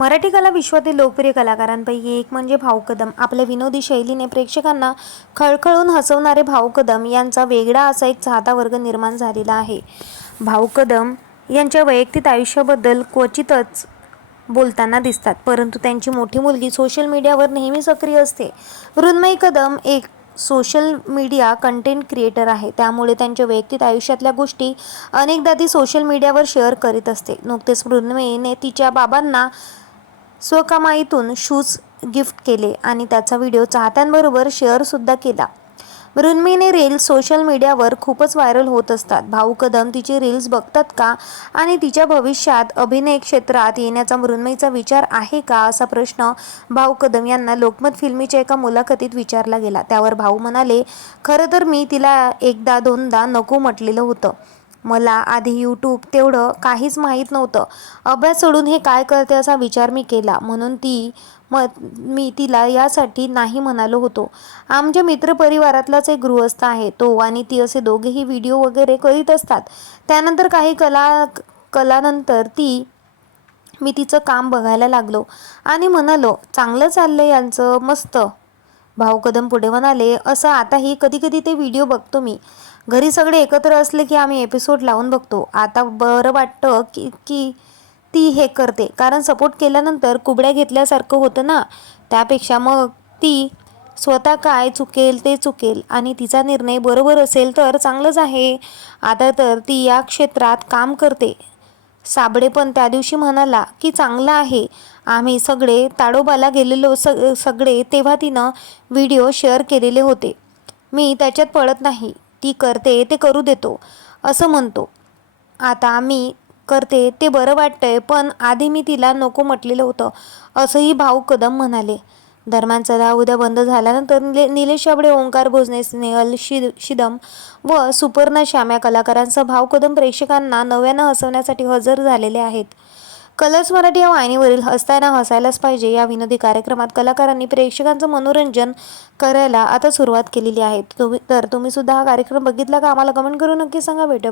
मराठी कला विश्वातील लोकप्रिय कलाकारांपैकी एक म्हणजे भाऊ कदम आपल्या विनोदी शैलीने प्रेक्षकांना खळखळून हसवणारे भाऊ कदम यांचा वेगळा असा एक चाहता वर्ग निर्माण झालेला आहे. भाऊ कदम यांच्या वैयक्तिक आयुष्याबद्दल क्वचितच बोलताना दिसतात परंतु त्यांची मोठी मुलगी सोशल मीडियावर नेहमी सक्रिय असते. मृण्मयी कदम एक सोशल मीडिया कंटेंट क्रिएटर आहे. त्यामुळे त्यांच्या वैयक्तिक आयुष्यातल्या गोष्टी अनेकदा ती सोशल मीडियावर शेअर करीत असते. नुकतेच मृण्मयीने तिच्या बाबांना स्वकमाईतून शूज गिफ्ट केले आणि त्याचा व्हिडिओ चाहत्यांबरोबर शेअरसुद्धा केला. मृण्मयीने रील्स सोशल मीडियावर खूपच व्हायरल होत असतात. भाऊ कदम तिचे रील्स बघतात का? आणि तिच्या भविष्यात अभिनय क्षेत्रात येण्याचा मृण्मयीचा विचार आहे का? असा प्रश्न भाऊ कदम यांना लोकमत फिल्मीच्या एका मुलाखतीत विचारला गेला. त्यावर भाऊ म्हणाले खरं तर मी तिला एकदा दोनदा नको म्हटलेलं होतं. मला आधी यूट्यूब तेवढं काहीच माहीत नव्हतं. अभ्यास सोडून हे काय करते असा विचार मी केला. म्हणून ती मग मी तिला यासाठी नाही म्हणालो होतो. आमच्या मित्रपरिवारातलाच एक गृहस्थ आहे. तो आणि ती असे दोघेही व्हिडिओ वगैरे करीत असतात. त्यानंतर काही कला कलानंतर ती मी तिचं काम बघायला लागलो. आणि म्हणालो चांगलं चाललं यांचं. मस्त. भाऊ कदम पुढे म्हणाले असं आताही कधी कधी ते व्हिडिओ बघतो मी. घरी सगळे एकत्र असले की आम्ही एपिसोड लावून बघतो. आता बरं वाटतं की की ती हे करते. कारण सपोर्ट केल्यानंतर कुबड्या घेतल्यासारखं होतं ना. त्यापेक्षा मग ती स्वतः काय चुकेल ते चुकेल. आणि तिचा निर्णय बरोबर असेल तर चांगलंच आहे. आता तर ती या क्षेत्रात काम करते. साबळे पण त्या दिवशी म्हणाला की चांगला आहे. आम्ही सगळे ताडोबाला गेलेलो स सगळे तेव्हा तिनं व्हिडिओ शेअर केलेले होते. मी त्याच्यात पळत नाही. ती करते ते करू देतो. असं म्हणतो. आता मी करते ते बरं वाटतंय पण आधी मी तिला नको म्हटलेलं होतं. असंही भाऊ कदम म्हणाले. धर्मांचा दाव उद्या बंद झाल्यानंतर निले निलेश शाबडे ओंकार भोजने स्नेहल शिद शिदम व सुपर्णा श्याम्या कलाकारांसह भाव कदम प्रेक्षकांना नव्यानं हसवण्यासाठी हजर झालेले आहेत. कलर्स मराठी या वाहिनीवरील हसताना हसायलाच पाहिजे या विनोदी कार्यक्रमात कलाकारांनी प्रेक्षकांचं मनोरंजन करायला आता सुरुवात केलेली आहे. तुम्ही तर तुम्ही सुद्धा हा कार्यक्रम बघितला का? आम्हाला कमेंट करून नक्की सांगा. भेटा